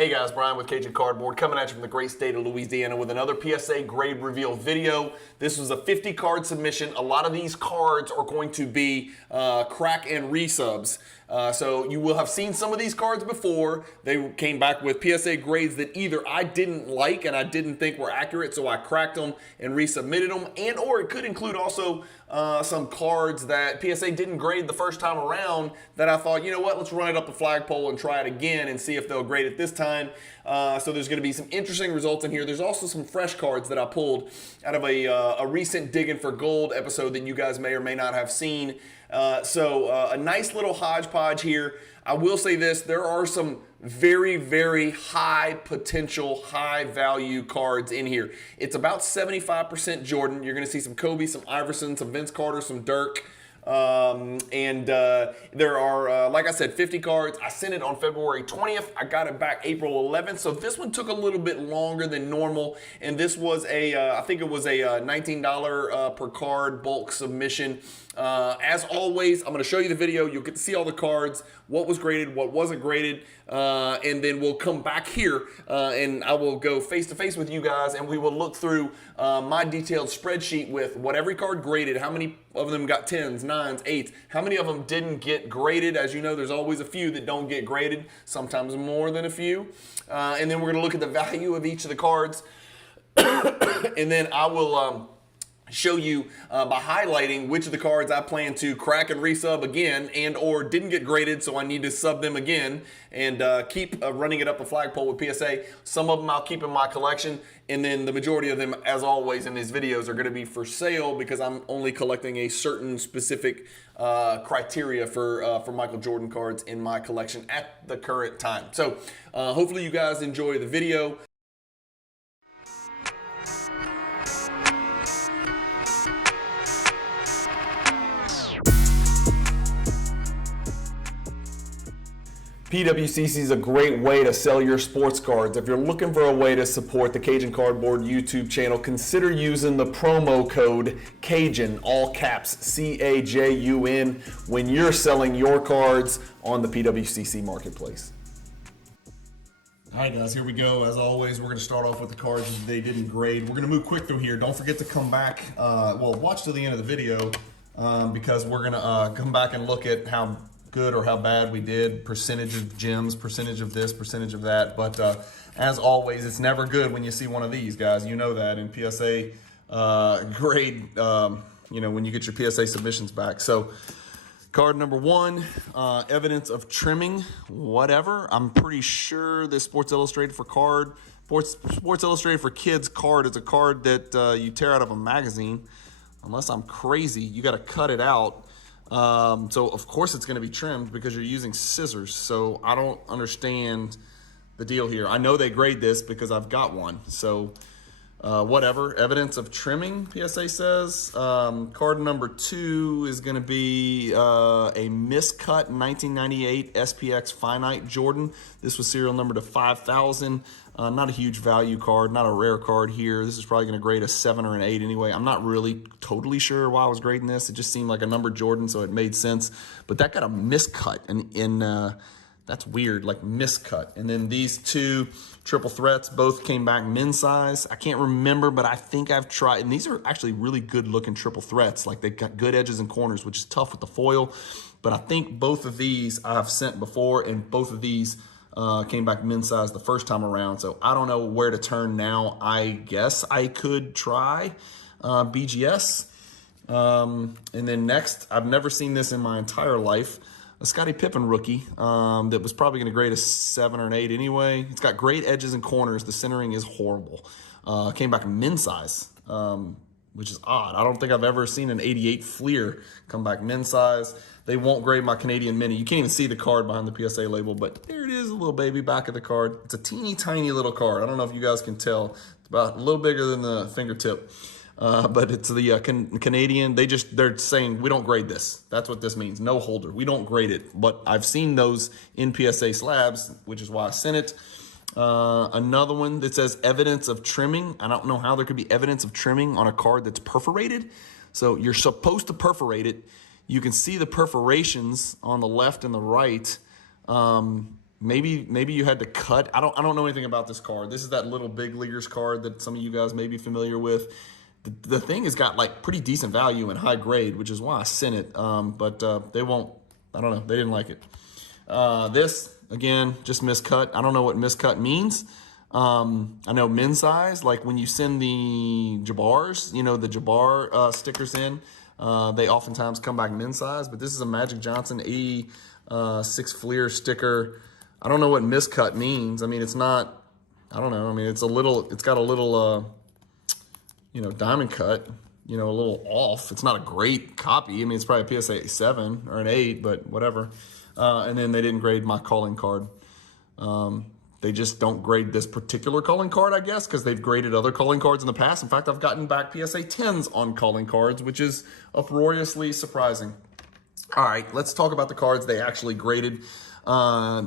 Hey guys, Brian with Cajun Cardboard coming at you from the great state of Louisiana with another PSA grade reveal video. This was a 50 card submission. A lot of these cards are going to be crack and resubs. So you will have seen some of these cards before. They came back with PSA grades that either I didn't like and I didn't think were accurate, so I cracked them and resubmitted them, and or it could include also some cards that PSA didn't grade the first time around that I thought, you know what, let's run it up the flagpole and try it again and see if they'll grade it this time. So there's going to be some interesting results in here. There's also some fresh cards that I pulled out of a recent Digging for Gold episode that you guys may or may not have seen. So a nice little hodgepodge here. I will say this, there are some very, very high potential, high value cards in here. It's about 75% Jordan. You're going to see some Kobe, some Iverson, some Vince Carter, some Dirk. There are, like I said, 50 cards. I sent it on February 20th. I got it back April 11th. So this one took a little bit longer than normal. And this was I think it was a $19 per card bulk submission. As always, I'm going to show you the video. You'll get to see all the cards, what was graded, what wasn't graded, and then we'll come back here and I will go face to face with you guys and we will look through my detailed spreadsheet with what every card graded, how many of them got 10s, 9s, 8s, how many of them didn't get graded. As you know, there's always a few that don't get graded, sometimes more than a few. And then we're going to look at the value of each of the cards. And then I will show you by highlighting which of the cards I plan to crack and resub again and or didn't get graded, so I need to sub them again and keep running it up a flagpole with PSA. Some of them I'll keep in my collection, and then the majority of them, as always in these videos, are going to be for sale because I'm only collecting a certain specific criteria for Michael Jordan cards in my collection at the current time. So hopefully you guys enjoy the video. PWCC is a great way to sell your sports cards. If you're looking for a way to support the Cajun Cardboard YouTube channel, consider using the promo code CAJUN, all caps, C-A-J-U-N, when you're selling your cards on the PWCC marketplace. All right, guys, here we go. As always, we're going to start off with the cards that they didn't grade. We're going to move quick through here. Don't forget to come back, well, watch till the end of the video because we're going to come back and look at how good or how bad we did, percentage of gems, percentage of this, percentage of that. But as always, it's never good when you see one of these, guys. You know that in PSA grade, you know, when you get your PSA submissions back. So card number one, evidence of trimming, whatever. I'm pretty sure this Sports Illustrated for card, Sports Illustrated for Kids card is a card that you tear out of a magazine. Unless I'm crazy, you got to cut it out. So of course it's going to be trimmed because you're using scissors. So I don't understand the deal here. I know they grade this because I've got one. So whatever, evidence of trimming, PSA says. Card number two is going to be a miscut 1998 SPX Finite Jordan. This was serial number to 5,000. Not a huge value card, not a rare card here. This is probably going to grade a 7 or an 8 anyway. I'm not really totally sure why I was grading this. It just seemed like a number Jordan, so it made sense. But that got a miscut, and that's weird, like miscut. And then these two triple threats both came back min size. I can't remember, but I think I've tried. And these are actually really good looking triple threats. Like they've got good edges and corners, which is tough with the foil. But I think both of these I've sent before, and both of these came back min size the first time around. So I don't know where to turn now. I guess I could try BGS. And then next, I've never seen this in my entire life. A Scottie Pippen rookie that was probably going to grade a 7 or an 8 anyway. It's got great edges and corners. The centering is horrible. Came back min size, which is odd. I don't think I've ever seen an 88 Fleer come back min size. They won't grade my Canadian Mini. You can't even see the card behind the PSA label, but there it is, a little baby back of the card. It's a teeny tiny little card. I don't know if you guys can tell. It's about a little bigger than the fingertip. But it's the Canadian. They're saying we don't grade this. That's what this means. No holder. We don't grade it. But I've seen those in PSA slabs, which is why I sent it. Another one that says evidence of trimming. I don't know how there could be evidence of trimming on a card that's perforated. So you're supposed to perforate it. You can see the perforations on the left and the right. maybe you had to cut. I don't know anything about this card. This is that little big leaguers card that some of you guys may be familiar with. The thing has got like pretty decent value and high grade, which is why I sent it. But they won't. I don't know. They didn't like it. This again, just miscut. I don't know what miscut means. I know men's size, like when you send the Jabars, you know, the Jabbar stickers in, they oftentimes come back men's size, but this is a Magic Johnson 86 Fleer sticker. I don't know what miscut means. I mean, it's not, I don't know. I mean, it's got a little, you know, diamond cut, you know, a little off. It's not a great copy. I mean, it's probably a PSA 7 or an 8, but whatever. And then they didn't grade my calling card. They just don't grade this particular calling card, I guess, because they've graded other calling cards in the past. In fact, I've gotten back PSA 10s on calling cards, which is uproariously surprising. All right, let's talk about the cards they actually graded.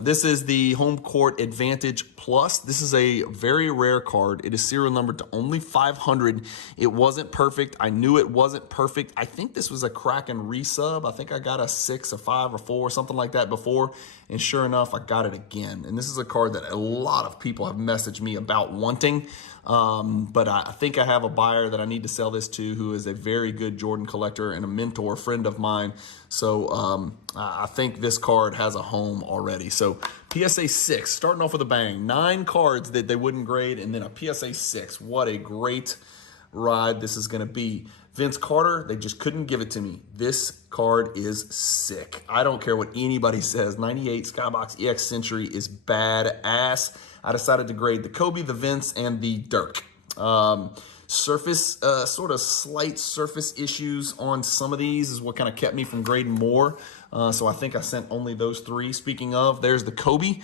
This is the Home Court Advantage Plus. This is a very rare card. It is serial numbered to only 500. It wasn't perfect. I knew it wasn't perfect. I think this was a crack and resub. I think I got a 6, a 5, or 4, something like that before. And sure enough, I got it again. And this is a card that a lot of people have messaged me about wanting. But I think I have a buyer that I need to sell this to who is a very good Jordan collector and a mentor, friend of mine. So I think this card has a home already. So PSA 6, starting off with a bang. 9 cards that they wouldn't grade, and then a PSA 6. What a great ride this is going to be. Vince Carter, they just couldn't give it to me. This card is sick. I don't care what anybody says. 98 Skybox EX Century is badass. I decided to grade the Kobe, the Vince, and the Dirk. Surface, sort of slight surface issues on some of these is what kind of kept me from grading more. So I think I sent only those 3. Speaking of, there's the Kobe.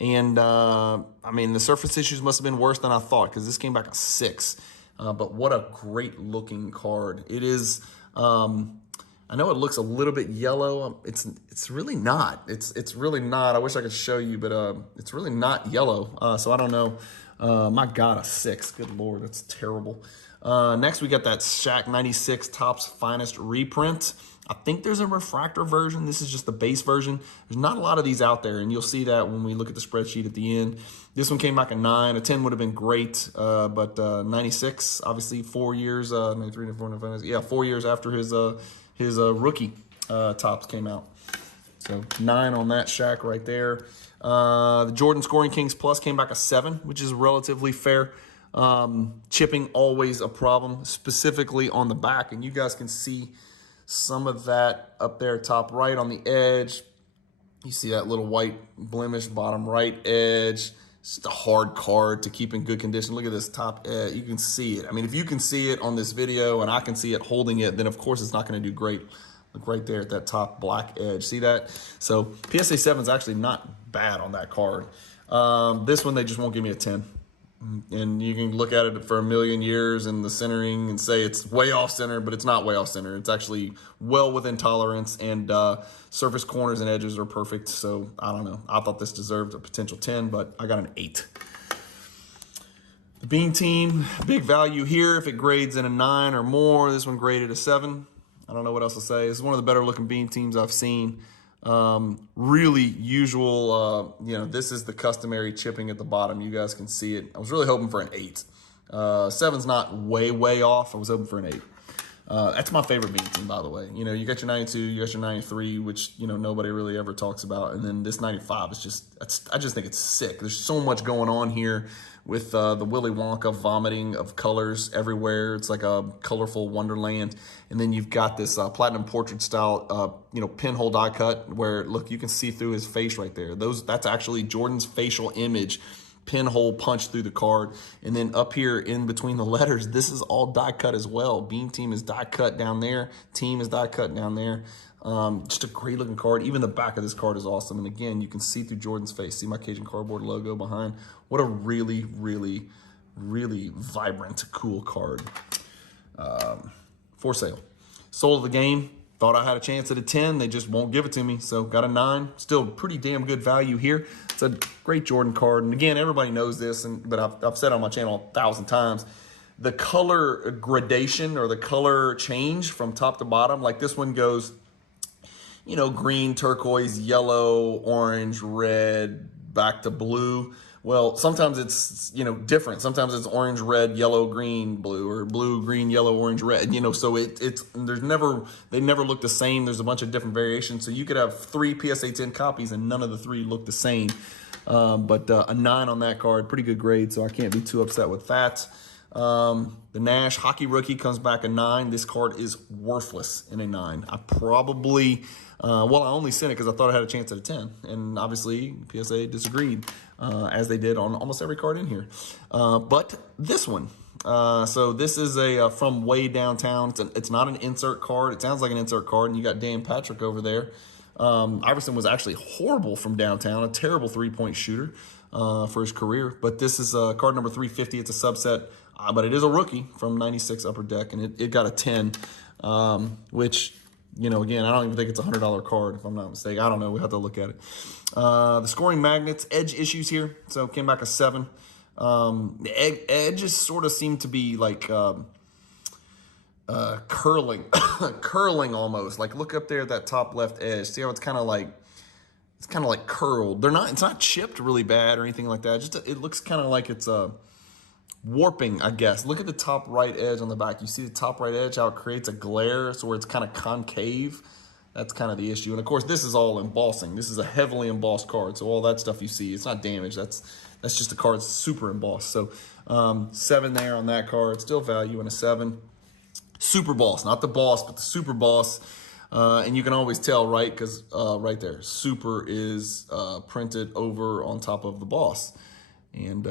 And I mean, the surface issues must have been worse than I thought because this came back a 6. But what a great looking card. It is, I know it looks a little bit yellow. It's really not. It's really not. I wish I could show you, but it's really not yellow. So I don't know. My God, a 6. Good Lord, that's terrible. Next, we got that Shaq 96 Topps Finest reprint. I think there's a refractor version. This is just the base version. There's not a lot of these out there, and you'll see that when we look at the spreadsheet at the end. This one came back a 9. A 10 would have been great, but 96, obviously 4 years, 93, 94, 95, yeah, 4 years after his rookie Topps came out. So 9 on that Shaq right there. The Jordan Scoring Kings Plus came back a 7, which is relatively fair. Chipping always a problem, specifically on the back, and you guys can see some of that up there top right on the edge. You see that little white blemish bottom right edge. It's just a hard card to keep in good condition. Look at this top edge. You can see it. I mean, if you can see it on this video and I can see it holding it, then of course it's not going to do great. Look right there at that top black edge. See that? So PSA 7 is actually not bad on that card. This one, they just won't give me a 10. And you can look at it for a million years in the centering and say it's way off center, but it's not way off center. It's actually well within tolerance, and surface corners and edges are perfect. So I don't know. I thought this deserved a potential 10, but I got an 8. The Bean Team, big value here. If it grades in a 9 or more, this one graded a 7. I don't know what else to say. It's one of the better looking Bean Teams I've seen. Really usual, you know, this is the customary chipping at the bottom. You guys can see it. I was really hoping for an 8. 7's not way off. I was hoping for an 8. That's my favorite Bean Team, by the way. You know, you got your 92, you got your 93, which, you know, nobody really ever talks about. And then this 95 is just, I just think it's sick. There's so much going on here with the Willy Wonka vomiting of colors everywhere. It's like a colorful wonderland. And then you've got this platinum portrait style, you know, pinhole die cut where, look, you can see through his face right there. That's actually Jordan's facial image, pinhole punch through the card. And then up here in between the letters, this is all die cut as well. Beam Team is die cut down there. Team is die cut down there. Just a great looking card. Even the back of this card is awesome. And again, you can see through Jordan's face. See my Cajun Cardboard logo behind. What a really vibrant, cool card. For sale. Soul of the game. Thought I had a chance at a 10. They just won't give it to me. So got a 9. Still pretty damn good value here. It's a great Jordan card. And again, everybody knows this, but I've said on my channel 1,000 times. The color gradation or the color change from top to bottom, like this one goes, you know, green, turquoise, yellow, orange, red, back to blue. Well, sometimes it's, different. Sometimes it's orange, red, yellow, green, blue, or blue, green, yellow, orange, red. So they never look the same. There's a bunch of different variations. So you could have 3 PSA 10 copies and none of the 3 look the same. But a 9 on that card, pretty good grade. So I can't be too upset with that. The Nash Hockey Rookie comes back a 9. This card is worthless in a 9. I probably, I only sent it because I thought I had a chance at a 10. And obviously, PSA disagreed, as they did on almost every card in here. But this one, so this is a from way downtown. It's not an insert card. It sounds like an insert card, and you got Dan Patrick over there. Iverson was actually horrible from downtown, a terrible 3-point shooter for his career. But this is card number 350. It's a subset, but it is a rookie from 96 Upper Deck, and it got a 10, which, again, I don't even think it's a $100 card, if I'm not mistaken. I don't know. We have to look at it. The scoring magnets, edge issues here. So came back a 7. The edges sort of seem to be like curling, curling almost. Like look up there at that top left edge. See how it's kind of like curled. It's not chipped really bad or anything like that. Just it looks kind of like it's warping, I guess. Look at the top right edge on the back. You see the top right edge, how it creates a glare, so where it's kind of concave. That's kind of the issue. And of course, this is all embossing. This is a heavily embossed card, so all that stuff you see, it's not damaged. That's just a card that's super embossed. So 7 there on that card. Still value in a 7. Super Boss, not the boss, but the Super Boss. And you can always tell, right? Because right there, Super is printed over on top of the boss. And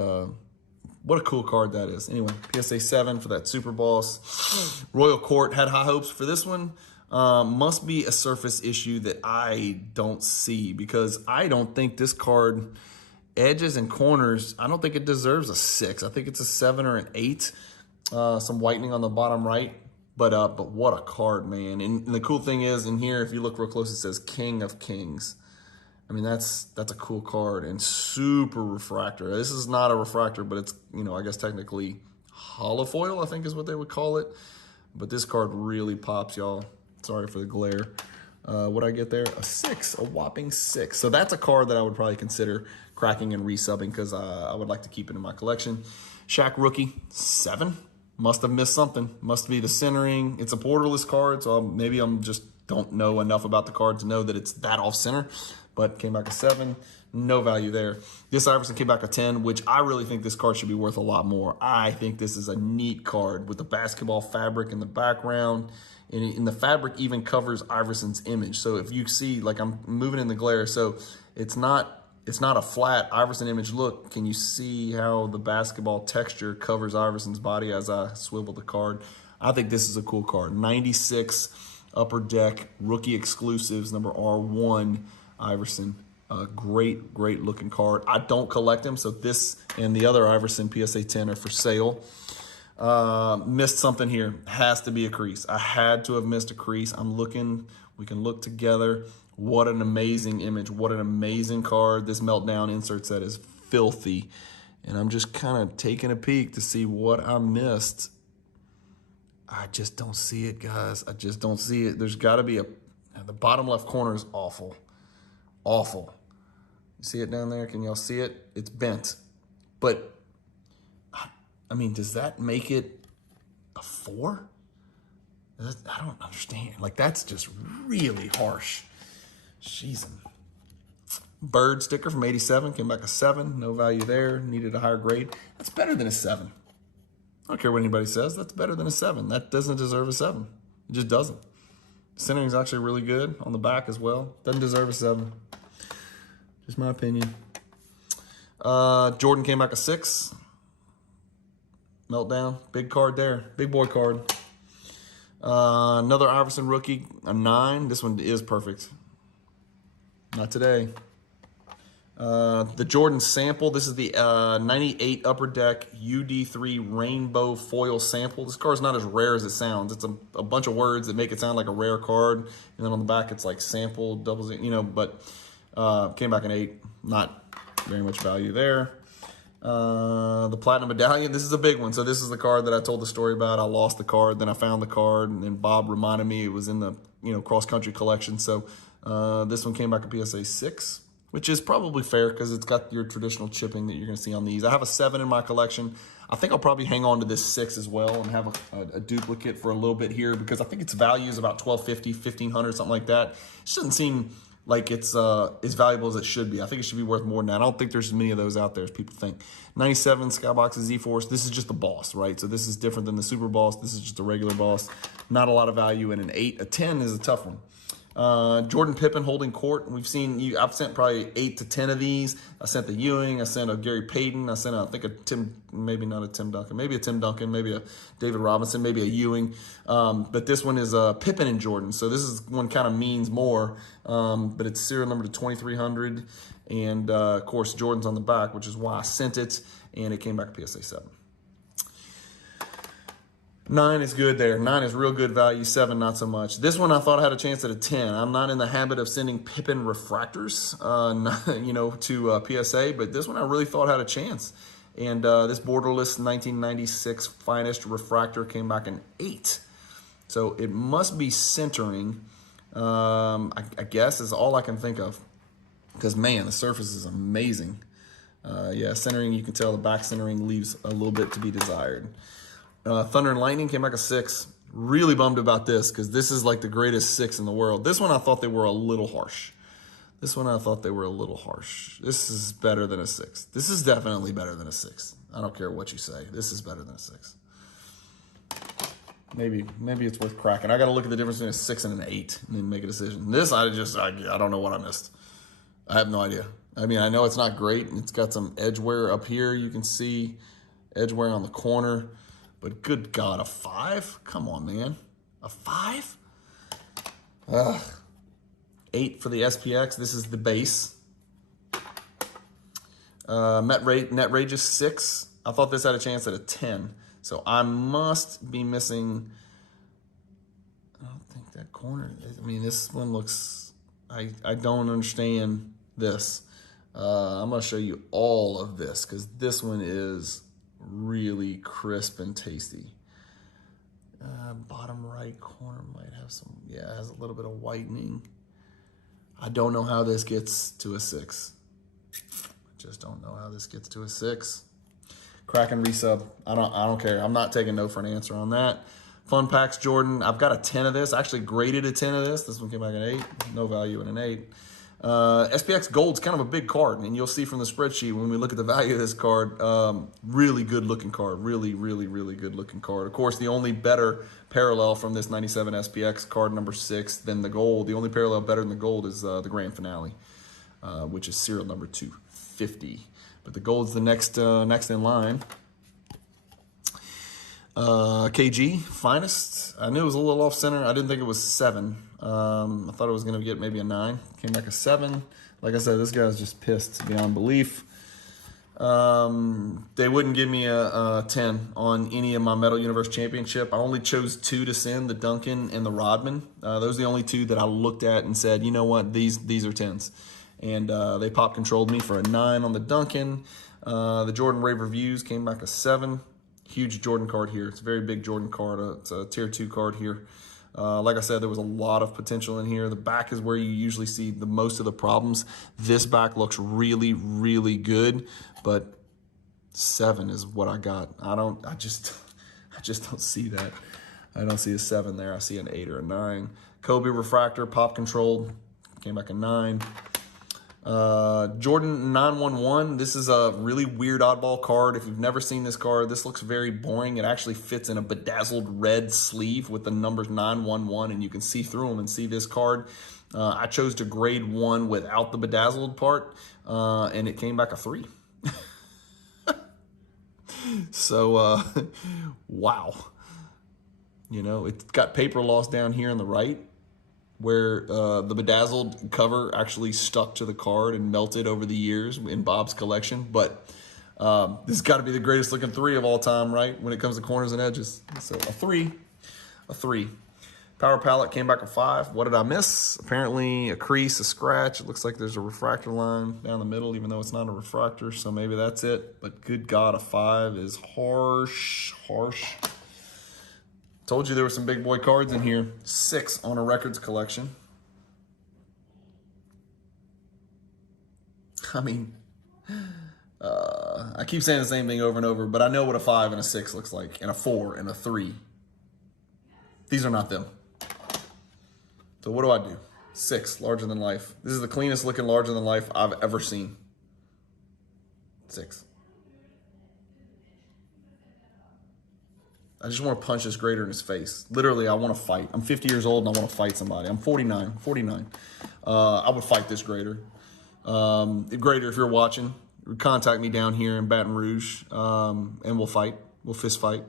what a cool card that is. Anyway, PSA 7 for that Super Boss. Royal Court had high hopes for this one. Must be a surface issue that I don't see, because I don't think this card, edges and corners, I don't think it deserves a 6. I think it's a 7 or an 8. Some whitening on the bottom right. But what a card, man. And the cool thing is, in here, if you look real close, it says King of Kings. I mean, that's a cool card, and super refractor. This is not a refractor, but it's, I guess technically holofoil, I think is what they would call it. But this card really pops, y'all. Sorry for the glare. What'd I get there? A 6, a whopping 6. So that's a card that I would probably consider cracking and resubbing, because I would like to keep it in my collection. Shaq Rookie, 7. Must have missed something. Must be the centering. It's a borderless card, so maybe I'm just don't know enough about the card to know that it's that off center. But came back a 7. No value there. This Iverson came back a 10, which I really think this card should be worth a lot more. I think this is a neat card with the basketball fabric in the background. And the fabric even covers Iverson's image. So if you see, like I'm moving in the glare, so it's not a flat Iverson image look. Can you see how the basketball texture covers Iverson's body as I swivel the card? I think this is a cool card. 96 Upper Deck rookie exclusives, number R1 Iverson. Great looking card. I don't collect them, so this and the other Iverson PSA 10 are for sale. Missed something here. Has to be a crease. I had to have missed a crease. I'm looking. We can look together. What an amazing image. What an amazing card. This Meltdown insert set is filthy. And I'm just kind of taking a peek to see what I missed. I just don't see it, guys. I just don't see it. There's got to be the bottom left corner is awful. Awful. You see it down there? Can y'all see it? It's bent. But, I mean, does that make it a 4? I don't understand. Like, that's just really harsh. Jeez. Bird sticker from 87, came back a 7. No value there. Needed a higher grade. That's better than a 7. I don't care what anybody says. That's better than a 7. That doesn't deserve a 7. It just doesn't. Centering is actually really good on the back as well. Doesn't deserve a 7. Just my opinion. Jordan came back a 6. Meltdown. Big card there. Big boy card. Another Iverson rookie, a 9. This one is perfect. Not today. The Jordan sample. This is the 98 Upper Deck UD3 Rainbow Foil sample. This card's not as rare as it sounds. It's a bunch of words that make it sound like a rare card. And then on the back, it's like sample, double, but came back an 8. Not very much value there. The Platinum Medallion. This is a big one. So this is the card that I told the story about. I lost the card, then I found the card, and then Bob reminded me it was in the cross-country collection. So this one came back a PSA 6 which is probably fair because it's got your traditional chipping that you're going to see on these. I have a 7 in my collection. I think I'll probably hang on to this 6 as well and have a duplicate for a little bit here because I think its value is about $1,250, $1,500, something like that. It doesn't seem like it's as valuable as it should be. I think it should be worth more than that. I don't think there's as many of those out there as people think. 97 Skybox Z-Force. This is just the Boss, right? So this is different than the Super Boss. This is just a regular Boss. Not a lot of value in an 8. A 10 is a tough one. Jordan Pippen holding court. We've seen I've sent probably 8 to 10 of these. I sent the Ewing. I sent a Gary Payton. I sent I think a Tim, maybe not a Tim Duncan, maybe a Tim Duncan, maybe a David Robinson, maybe a Ewing. But this one is Pippen and Jordan. So this is one kind of means more. But it's serial number to 2300, and of course Jordan's on the back, which is why I sent it, and it came back a PSA 7. 9 is good there. 9 is real good value. 7, not so much. This one I thought I had a chance at a 10. I'm not in the habit of sending Pippen refractors, to PSA, but this one I really thought had a chance. And this borderless 1996 finest refractor came back an 8. So it must be centering, I guess, is all I can think of. Because, man, the surface is amazing. Yeah, centering, you can tell the back centering leaves a little bit to be desired. Thunder and Lightning came back a 6. Really bummed about this because this is like the greatest 6 in the world. This one I thought they were a little harsh. This is better than a 6. This is definitely better than a 6. I don't care what you say. This is better than a 6. Maybe it's worth cracking. I got to look at the difference between a 6 and an 8 and then make a decision. This, I don't know what I missed. I have no idea. I mean, I know it's not great. It's got some edge wear up here. You can see edge wear on the corner. But good God, a 5? Come on, man. A 5? Ugh. 8 for the SPX. This is the base. Net rage is 6. I thought this had a chance at a 10. So I must be missing. I don't think that corner. I mean, this one looks. I don't understand this. I'm going to show you all of this because this one is really crisp and tasty. Bottom right corner might have some, it has a little bit of whitening. I don't know how this gets to a 6. I just don't know how this gets to a 6. Kraken resub. I don't care. I'm not taking no for an answer on that. Fun Packs Jordan. I've got a 10 of this. I actually graded a 10 of this. This one came back an 8. No value in an 8. SPX Gold's kind of a big card, and you'll see from the spreadsheet when we look at the value of this card, really good looking card, really good looking card. Of course, the only better parallel from this 97 SPX card number 6 than the gold, the only parallel better than the gold is the grand finale, which is serial number 250. But the gold's the next in line. KG, finest. I knew it was a little off center. I didn't think it was 7. I thought it was going to get maybe a 9. Came back a 7. Like I said, this guy's just pissed beyond belief. They wouldn't give me a 10 on any of my Metal Universe Championship. I only chose 2 to send, the Duncan and the Rodman. Those are the only 2 that I looked at and said, you know what, these are 10s. And they pop controlled me for a 9 on the Duncan. The Jordan Rave Reviews came back a 7. Huge Jordan card here. It's a very big Jordan card. It's a tier 2 card here. Like I said, there was a lot of potential in here. The back is where you usually see the most of the problems. This back looks really good, but 7 is what I got. I just don't see that. I don't see a 7 there. I see an 8 or a 9. Kobe Refractor, pop controlled, came back a 9. Jordan 911. This is a really weird oddball card. If you've never seen this card, this looks very boring. It actually fits in a bedazzled red sleeve with the numbers 911, and you can see through them and see this card. I chose to grade 1 without the bedazzled part, and it came back a 3. So, wow. You know, it's got paper loss down here on the right, where the bedazzled cover actually stuck to the card and melted over the years in Bob's collection. But this has got to be the greatest looking 3 of all time, right? When it comes to corners and edges. So a 3. Power Palette came back a 5. What did I miss? Apparently a crease, a scratch. It looks like there's a refractor line down the middle, even though it's not a refractor. So maybe that's it. But good God, a 5 is harsh. Told you there were some big boy cards in here. 6 on a records collection. I mean, I keep saying the same thing over and over, but I know what a 5 and a 6 looks like, and a 4 and a 3. These are not them. So what do I do? 6, larger than life. This is the cleanest looking larger than life I've ever seen. 6. I just want to punch this grader in his face. Literally, I want to fight. I'm 50 years old and I want to fight somebody. I'm 49. I would fight this grader. Grader, if you're watching, contact me down here in Baton Rouge, and we'll fight. We'll fist fight.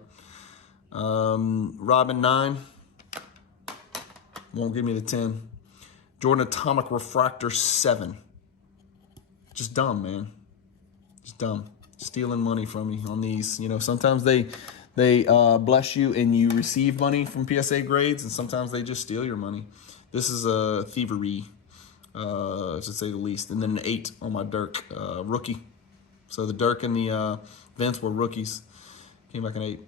Robin 9. Won't give me the 10. Jordan Atomic Refractor 7. Just dumb, man. Just dumb. Stealing money from me on these. You know, sometimes they bless you and you receive money from PSA grades, and sometimes they just steal your money. This is a thievery, to say the least. And then an 8 on my Dirk, rookie. So the Dirk and the Vince were rookies. Came back an 8.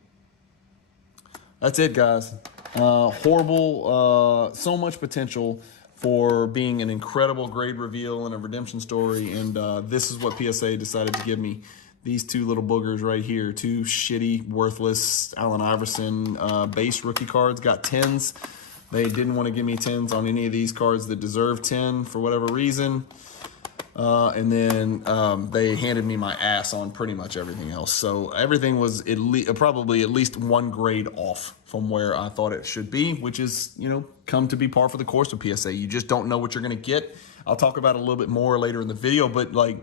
That's it, guys. Horrible, so much potential for being an incredible grade reveal and a redemption story, and this is what PSA decided to give me. These 2 little boogers right here, 2 shitty, worthless Allen Iverson base rookie cards. Got 10s. They didn't want to give me 10s on any of these cards that deserve 10 for whatever reason. And then they handed me my ass on pretty much everything else. So everything was probably at least 1 grade off from where I thought it should be, which is, you know, come to be par for the course of PSA. You just don't know what you're going to get. I'll talk about it a little bit more later in the video, but like,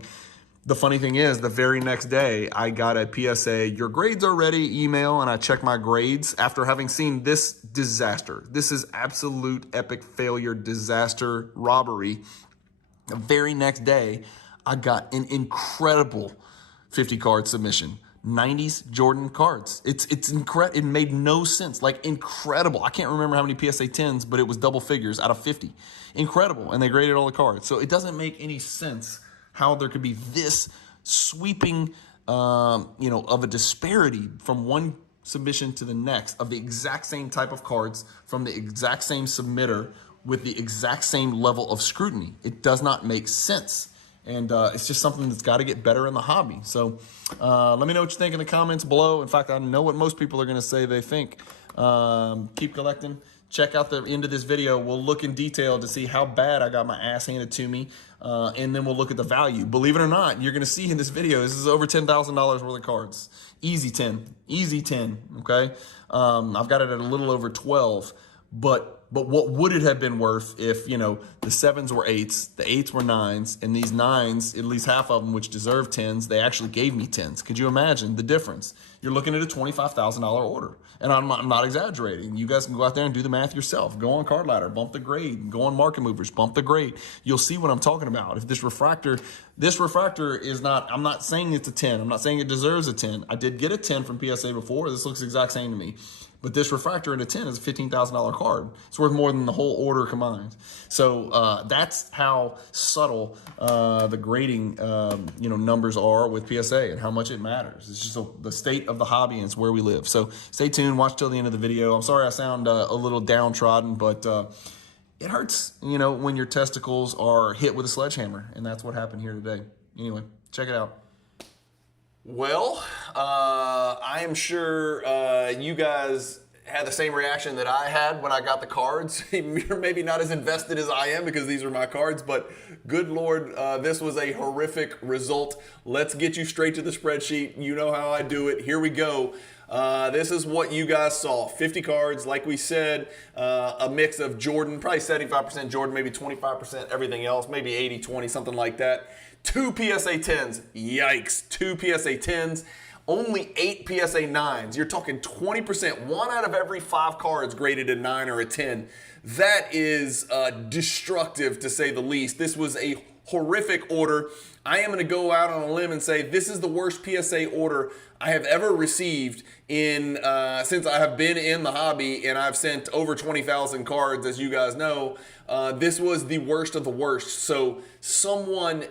the funny thing is, the very next day, I got a PSA, your grades are ready email, and I checked my grades after having seen this disaster. This is absolute epic failure, disaster, robbery. The very next day, I got an incredible 50 card submission. 90s Jordan cards. It's incredible. It made no sense. Like, incredible. I can't remember how many PSA 10s, but it was double figures out of 50. Incredible. And they graded all the cards. So it doesn't make any sense how there could be this sweeping, you know, of a disparity from one submission to the next of the exact same type of cards from the exact same submitter with the exact same level of scrutiny. It does not make sense. And it's just something that's got to get better in the hobby. So let me know what you think in the comments below. In fact, I know what most people are going to say they think. Keep collecting. Check out the end of this video. We'll look in detail to see how bad I got my ass handed to me. And then we'll look at the value. Believe it or not, you're going to see in this video, this is over $10,000 worth of cards. Easy 10. Easy 10, okay? I've got it at a little over 12. But what would it have been worth if, you know, the 7s were 8s, the 8s were 9s, and these 9s, at least half of them, which deserve 10s, they actually gave me 10s. Could you imagine the difference? You're looking at a $25,000 order. And I'm not exaggerating. You guys can go out there and do the math yourself. Go on Card Ladder, bump the grade. Go on Market Movers, bump the grade. You'll see what I'm talking about. If this refractor is not, I'm not saying it's a 10. I'm not saying it deserves a 10. I did get a 10 from PSA before. This looks the exact same to me. But this refractor in a 10 is a $15,000 card. It's worth more than the whole order combined. So that's how subtle the grading you know, numbers are with PSA and how much it matters. It's just the state of the hobby, and it's where we live. So stay tuned, watch till the end of the video. I'm sorry I sound a little downtrodden, but it hurts, you know, when your testicles are hit with a sledgehammer, and that's what happened here today. Anyway, check it out. Well, I am sure you guys had the same reaction that I had when I got the cards. You're maybe not as invested as I am because these are my cards, but good Lord, this was a horrific result. Let's get you straight to the spreadsheet. You know how I do it. Here we go. This is what you guys saw. 50 cards, like we said, a mix of Jordan, probably 75% Jordan, maybe 25% everything else, maybe 80-20, something like that. 2 PSA 10s. Yikes. 2 PSA 10s. Only 8 PSA 9s. You're talking 20%. 1 out of every 5 cards graded a 9 or a 10. That is destructive, to say the least. This was a horrific order. I am going to go out on a limb and say this is the worst PSA order I have ever received in since I have been in the hobby, and I've sent over 20,000 cards, as you guys know. This was the worst of the worst. So someone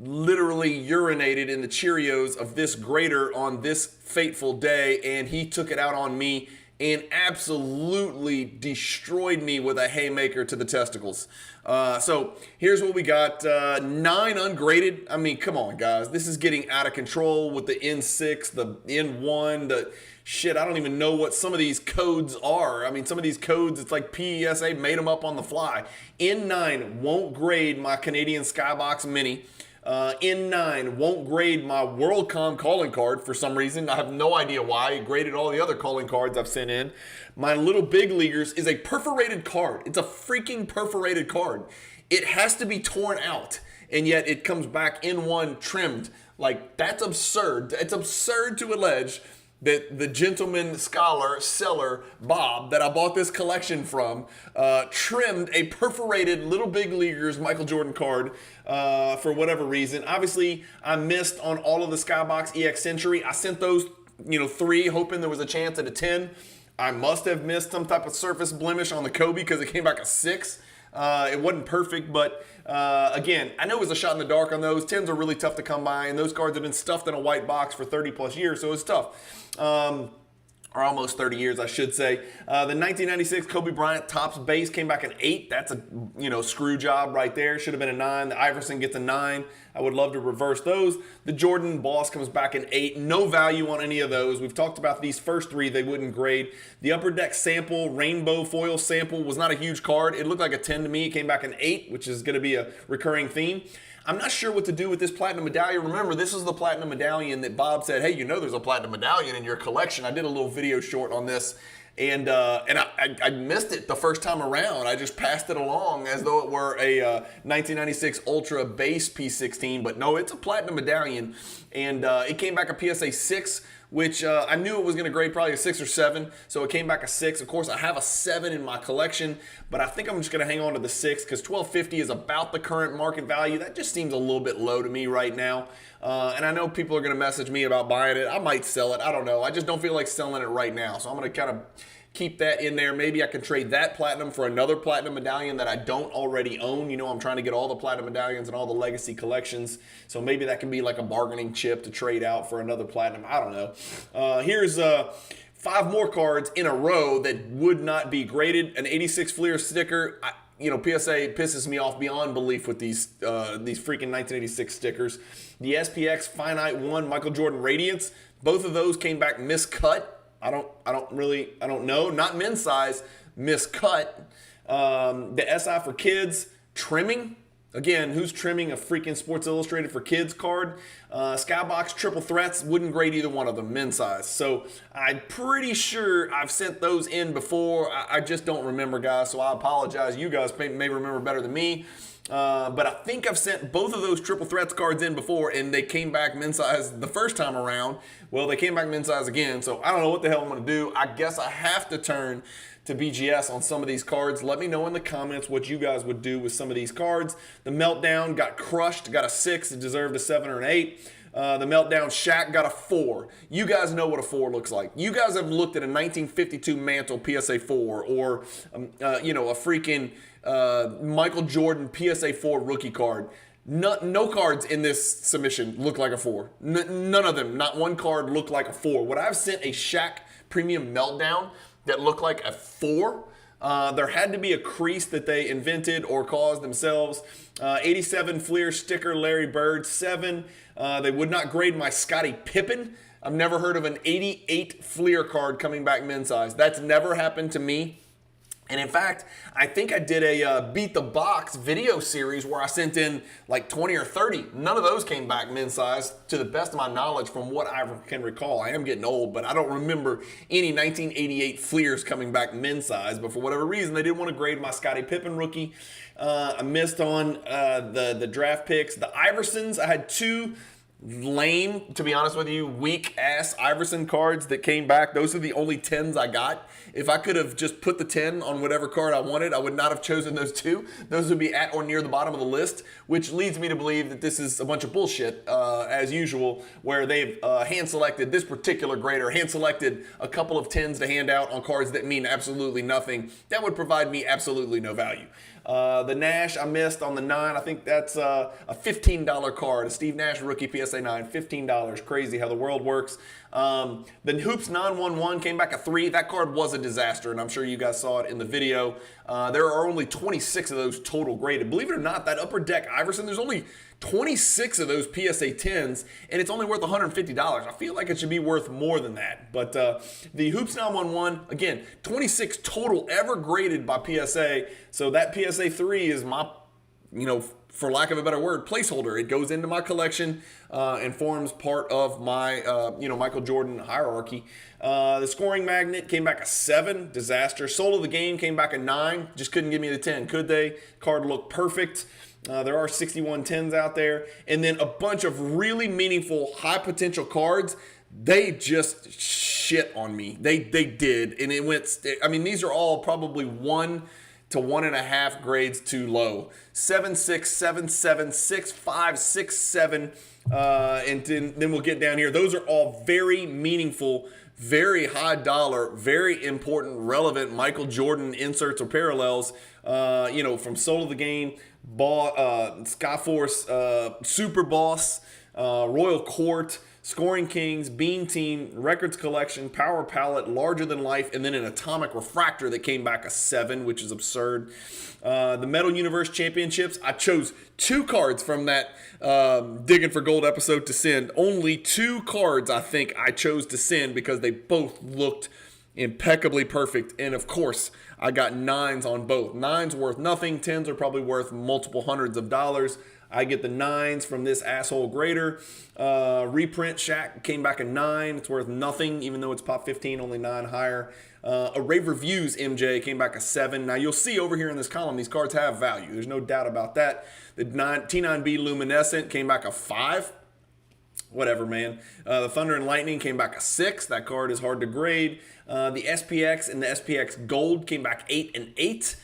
literally urinated in the Cheerios of this grader on this fateful day, and he took it out on me and absolutely destroyed me with a haymaker to the testicles. So here's what we got. 9 ungraded. I mean, come on, guys. This is getting out of control with the N6, the N1, the shit. I don't even know what some of these codes are. I mean, some of these codes, it's like PSA made them up on the fly. N9 won't grade my Canadian Skybox Mini. N9 won't grade my WorldCom calling card for some reason. I have no idea why. It graded all the other calling cards I've sent in. My Little Big Leaguers is a perforated card. It's a freaking perforated card. It has to be torn out, and yet it comes back N1 trimmed. Like, that's absurd. It's absurd to allege that the gentleman seller, Bob, that I bought this collection from, trimmed a perforated Little Big Leaguers Michael Jordan card for whatever reason. Obviously, I missed on all of the Skybox EX Century. I sent those, 3, hoping there was a chance at a 10. I must have missed some type of surface blemish on the Kobe because it came back a 6. It wasn't perfect, but again, I know it was a shot in the dark on those. 10s are really tough to come by, and those cards have been stuffed in a white box for 30 plus years, so it's tough. Or almost 30 years, I should say. The 1996 Kobe Bryant Topps base came back an 8. That's a screw job right there. Should have been a 9. The Iverson gets a 9. I would love to reverse those. The Jordan Boss comes back an 8. No value on any of those. We've talked about these first 3. They wouldn't grade. The Upper Deck Sample, Rainbow Foil Sample, was not a huge card. It looked like a 10 to me. It came back an 8, which is going to be a recurring theme. I'm not sure what to do with this platinum medallion. Remember, this is the platinum medallion that Bob said, hey, there's a platinum medallion in your collection. I did a little video short on this, and I missed it the first time around. I just passed it along as though it were a 1996 Ultra base P16, but no, it's a platinum medallion, and it came back a PSA 6, which I knew it was going to grade probably a 6 or 7, so it came back a 6. Of course, I have a 7 in my collection, but I think I'm just going to hang on to the 6 because $12.50 is about the current market value. That just seems a little bit low to me right now, and I know people are going to message me about buying it. I might sell it. I don't know. I just don't feel like selling it right now, so I'm going to kind of keep that in there. Maybe I can trade that platinum for another platinum medallion that I don't already own. I'm trying to get all the platinum medallions and all the legacy collections. So maybe that can be like a bargaining chip to trade out for another platinum. I don't know. Here's 5 more cards in a row that would not be graded. An 86 Fleer sticker. PSA pisses me off beyond belief with these freaking 1986 stickers. The SPX Finite 1 Michael Jordan Radiance. Both of those came back miscut. I don't know. Not men's size, miscut. The SI for kids, trimming. Again, who's trimming a freaking Sports Illustrated for kids card? Skybox Triple Threats, wouldn't grade either one of them, men's size. So I'm pretty sure I've sent those in before. I just don't remember, guys, so I apologize. You guys may remember better than me. But I think I've sent both of those Triple Threats cards in before, and they came back men's size the first time around. Well, they came back men's size again, so I don't know what the hell I'm going to do. I guess I have to turn to BGS on some of these cards. Let me know in the comments what you guys would do with some of these cards. The Meltdown got crushed, got a 6. It deserved a 7 or an 8. The Meltdown Shaq got a 4. You guys know what a 4 looks like. You guys have looked at a 1952 Mantle PSA 4 or, a freaking Michael Jordan PSA 4 rookie card. No cards in this submission look like a 4. None of them. Not one card looked like a 4. Would I have sent a Shaq Premium Meltdown that looked like a 4? There had to be a crease that they invented or caused themselves. 87 Fleer sticker Larry Bird 7. They would not grade my Scottie Pippen. I've never heard of an 88 Fleer card coming back men's size. That's never happened to me. And in fact, I think I did a Beat the Box video series where I sent in like 20 or 30. None of those came back men's size to the best of my knowledge from what I can recall. I am getting old, but I don't remember any 1988 Fleers coming back men's size. But for whatever reason, they didn't want to grade my Scottie Pippen rookie. I missed on the draft picks. The Iversons, I had 2 lame, to be honest with you, weak ass Iverson cards that came back. Those are the only 10s I got. If I could have just put the 10 on whatever card I wanted, I would not have chosen those 2. Those would be at or near the bottom of the list, which leads me to believe that this is a bunch of bullshit, as usual, where they've hand-selected this particular grader, hand-selected a couple of 10s to hand out on cards that mean absolutely nothing. That would provide me absolutely no value. The Nash I missed on the 9. I think that's a $15 card, a Steve Nash rookie PSA PSA 9, $15. Crazy how the world works. The Hoops 911 came back a 3. That card was a disaster, and I'm sure you guys saw it in the video. There are only 26 of those total graded. Believe it or not, that Upper Deck Iverson, there's only 26 of those PSA 10s, and it's only worth $150. I feel like it should be worth more than that. But the Hoops 911, again, 26 total ever graded by PSA. So that PSA 3 is my, for lack of a better word, placeholder. It goes into my collection and forms part of my, Michael Jordan hierarchy. The Scoring Magnet came back a 7, disaster. Soul of the Game came back a 9, just couldn't give me the 10, could they? Card looked perfect. There are 61 10s out there. And then a bunch of really meaningful, high potential cards. They just shit on me. They did. And it went, these are all probably 1 to 1.5 grades too low. 7.6, 7.7, 6.5, 6.7. And then we'll get down here. Those are all very meaningful, very high dollar, very important, relevant Michael Jordan inserts or parallels. From Soul of the Game, Skyforce, Super Boss, Royal Court, Scoring Kings, Beam Team, Records Collection, Power Palette, Larger Than Life, and then an Atomic Refractor that came back a 7, which is absurd. The Metal Universe Championships, I chose 2 cards from that Digging for Gold episode to send. Only 2 cards I think I chose to send because they both looked impeccably perfect. And of course, I got 9s on both. 9s worth nothing. 10s are probably worth multiple hundreds of dollars. I get the 9s from this asshole grader. Reprint Shaq came back a 9. It's worth nothing, even though it's pop 15, only 9 higher. A Rave Reviews MJ came back a 7. Now you'll see over here in this column, these cards have value. There's no doubt about that. The T9B Luminescent came back a 5. Whatever, man. The Thunder and Lightning came back a 6. That card is hard to grade. The SPX and the SPX Gold came back 8 and 8.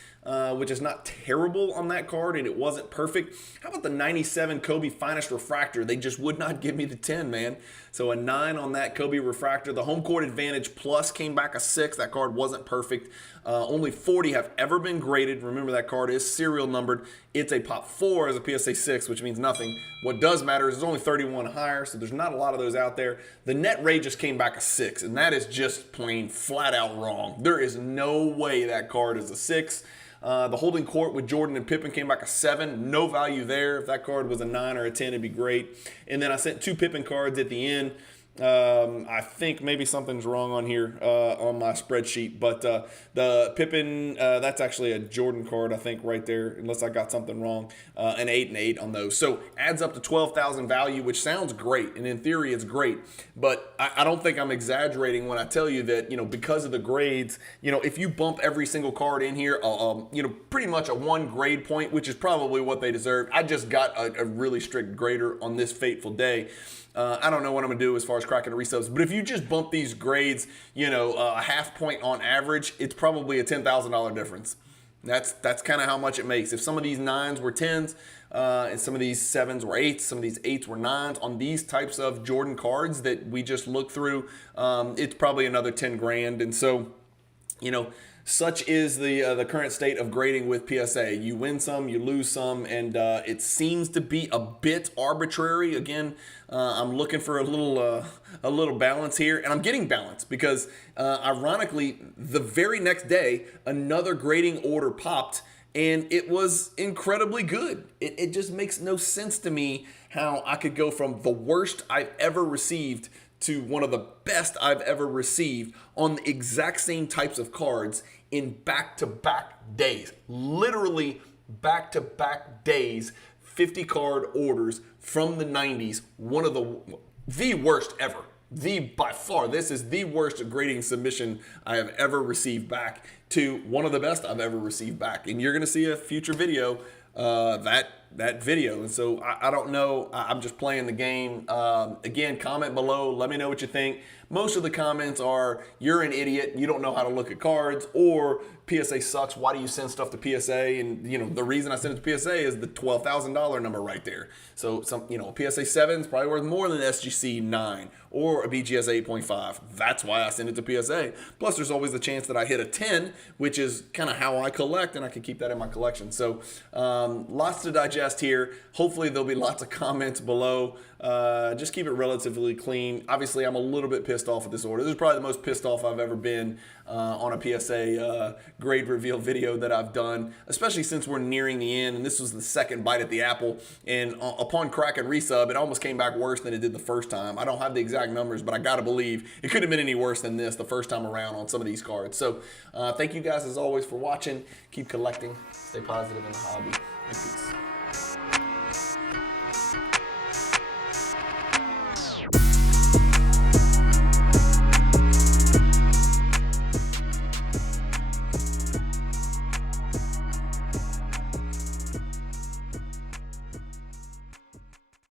Which is not terrible on that card, and it wasn't perfect. How about the 97 Kobe Finest Refractor? They just would not give me the 10, man. So a 9 on that Kobe Refractor. The Home Court Advantage Plus came back a 6. That card wasn't perfect. Only 40 have ever been graded. Remember, that card is serial numbered. It's a pop 4 as a PSA 6, which means nothing. What does matter is there's only 31 higher, so there's not a lot of those out there. The Net Ray just came back a 6, and that is just plain flat out wrong. There is no way that card is a 6. The Holding Court with Jordan and Pippen came back a 7. No value there. If that card was a 9 or a 10, it'd be great. And then I sent 2 Pippen cards at the end. I think maybe something's wrong on here on my spreadsheet, but the Pippen, that's actually a Jordan card, I think, right there, unless I got something wrong. An 8 and 8 on those. So adds up to 12,000 value, which sounds great, and in theory it's great, but I don't think I'm exaggerating when I tell you that, because of the grades, if you bump every single card in here, pretty much a 1 grade point, which is probably what they deserve. I just got a really strict grader on this fateful day. I don't know what I'm going to do as far as cracking the resubs, but if you just bump these grades, a half point on average, it's probably a $10,000 difference. That's kind of how much it makes. If some of these 9s were 10s, and some of these 7s were 8s, some of these 8s were 9s, on these types of Jordan cards that we just looked through, it's probably another 10 grand. And so, such is the current state of grading with PSA. You win some, you lose some, and it seems to be a bit arbitrary. Again, I'm looking for a little balance here, and I'm getting balance because, ironically, the very next day, another grading order popped, and it was incredibly good. It just makes no sense to me how I could go from the worst I've ever received to one of the best I've ever received on the exact same types of cards in back-to-back days. Literally back-to-back days, 50 card orders from the 90s. One of the worst ever. By far, this is the worst grading submission I have ever received back to one of the best I've ever received back. And you're going to see a future video that video. And so I don't know. I'm just playing the game. Again, comment below. Let me know what you think. Most of the comments are, you're an idiot. You don't know how to look at cards, or PSA sucks. Why do you send stuff to PSA? And the reason I send it to PSA is the $12,000 number right there. So a PSA 7 is probably worth more than SGC 9 or a BGS 8.5. That's why I send it to PSA. Plus, there's always the chance that I hit a 10, which is kind of how I collect, and I can keep that in my collection. So lots to digest here. Hopefully, there'll be lots of comments below. Just keep it relatively clean. Obviously, I'm a little bit pissed off at this order. This is probably the most pissed off I've ever been on a PSA grade reveal video that I've done, especially since we're nearing the end, and this was the second bite at the apple. And upon crack and resub, it almost came back worse than it did the first time. I don't have the exact numbers, but I gotta believe it couldn't have been any worse than this the first time around on some of these cards. So thank you guys as always for watching. Keep collecting. Stay positive in the hobby. And peace.